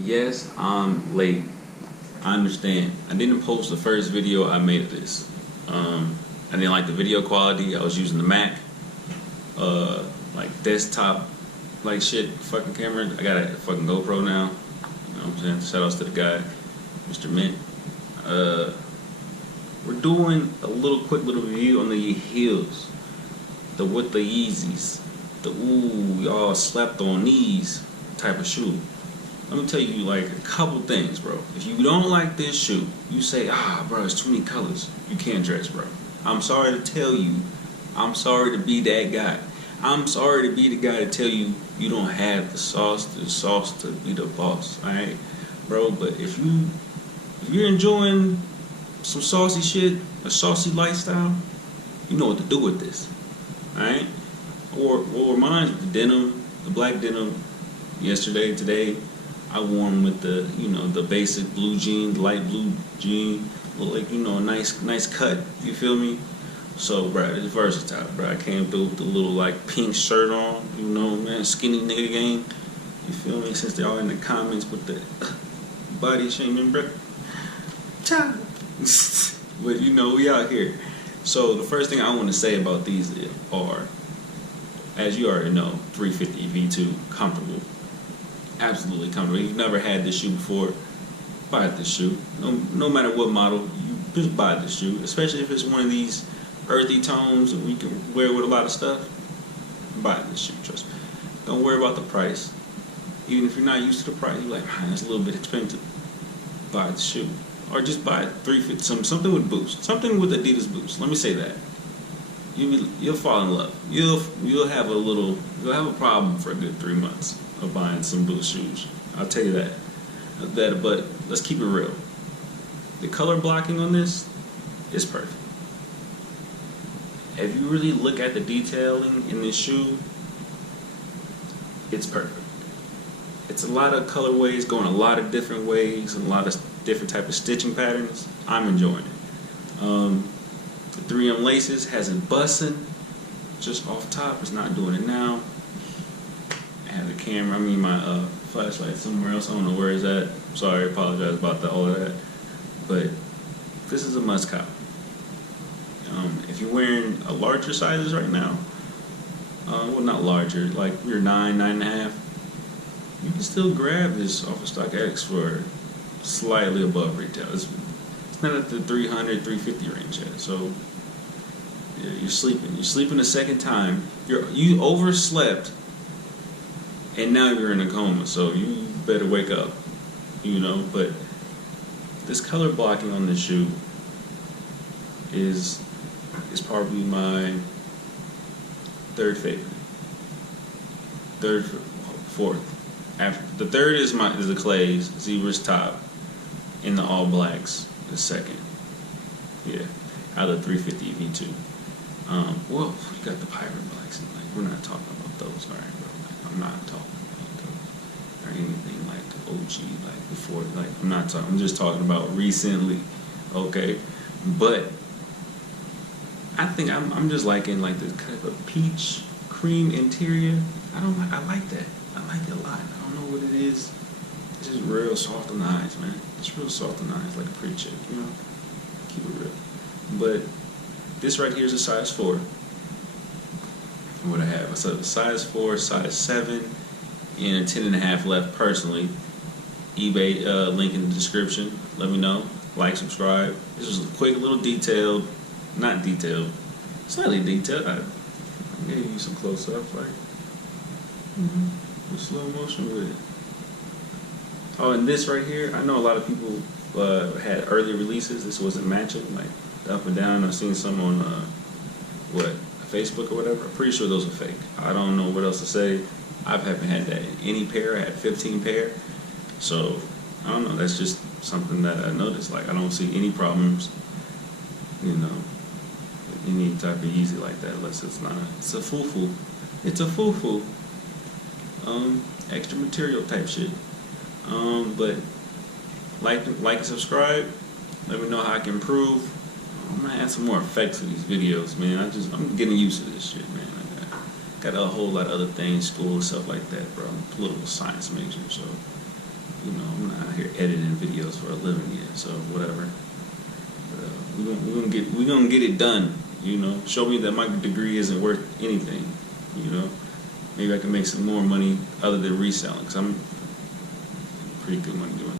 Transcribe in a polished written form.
Yes, I'm late. I understand. I didn't post the first video I made of this. I didn't like the video quality. I was using the Mac, like desktop, like shit, fucking camera. I got a fucking GoPro now. You know what I'm saying? Shout outs to the guy, Mr. Mint. We're doing a quick little review on the heels, with the Yeezys, the ooh y'all slept on these type of shoe. Let me tell you like a couple things, bro. If you don't like this shoe, you say, bro, it's too many colors. You can't dress, bro. I'm sorry to tell you. I'm sorry to be that guy. I'm sorry to be the guy to tell you you don't have the sauce to be the boss. All right, bro. But if you're enjoying some saucy shit, a saucy lifestyle, you know what to do with this. All right. Or mine, the denim, the black denim. Yesterday, today, I wore them with the basic blue jean, light blue jean, look like, a nice cut, you feel me? So, bro, it's versatile, bro. I came through with the little, like, pink shirt on, man, skinny nigga gang, you feel me? Since they're all in the comments with the body shaming, bro. Ciao. But, we out here. So, the first thing I want to say about these are, as you already know, 350 V2, comfortable. Absolutely comfortable. If you've never had this shoe before, buy this shoe. No matter what model, you just buy this shoe. Especially if it's one of these earthy tones that we can wear with a lot of stuff. Buy this shoe, trust me. Don't worry about the price. Even if you're not used to the price, you're like, man, that's a little bit expensive. Buy the shoe. Or just buy 350, something with Boost. Something with Adidas Boost. Let me say that. You'll fall in love. You'll have a problem for a good 3 months of buying some Boost shoes. I'll tell you that. But let's keep it real. The color blocking on this is perfect. If you really look at the detailing in this shoe, it's perfect. It's a lot of colorways going a lot of different ways and a lot of different type of stitching patterns. I'm enjoying it. The 3M laces has it busting just off top. It's not doing it now. I have the camera, my flashlight somewhere else. I don't know where it's at. Sorry, I apologize about all of that. But this is a must cop. If you're wearing a larger sizes right now, well, not larger, like you're 9.5, you can still grab this off of StockX for slightly above retail. It's not at the 300, 350 range yet. So yeah, you're sleeping. You're sleeping a second time. You overslept. And now you're in a coma, so you better wake up, But this color blocking on this shoe is probably my third favorite. Fourth. After the third is the Clay's Zebra's top, and the all blacks the second. Yeah, out of the 350 V2. Well, you got the pirate blacks, and we're not talking about those, all right, bro. I'm not talking about those or anything like the OG, like before. Like I'm just talking about recently, okay? But I think I'm just liking like this kind of a peach cream interior. I like that. I like it a lot. I don't know what it is. It's just real soft on the eyes, man. It's real soft on the eyes, like a pretty chick, Keep it real. But this right here is a size 4. What I have, I said a size 4, size 7, and a 10.5 left personally. eBay link in the description. Let me know. Like, subscribe. This was a quick little not detailed, slightly detailed. I gave you some close-ups, like with slow motion with it. Oh, and this right here, I know a lot of people had early releases. This wasn't matching, like up and down. I've seen some on Facebook or whatever. I'm pretty sure those are fake. I don't know what else to say. I haven't had that in any pair. I had 15 pair. So, I don't know. That's just something that I noticed. Like, I don't see any problems, with any type of Yeezy like that, unless it's not. It's a foo-foo. It's a foo-foo. Extra material type shit. But like and subscribe. Let me know how I can improve. I'm gonna add some more effects to these videos, man. I'm getting used to this shit, man. I got a whole lot of other things, school and stuff like that, bro. I'm a political science major, so You know, I'm not out here editing videos for a living yet, so whatever. But, we're gonna get it done. You know, show me that my degree isn't worth anything. You know, maybe I can make some more money other than reselling, because I'm pretty good money doing it.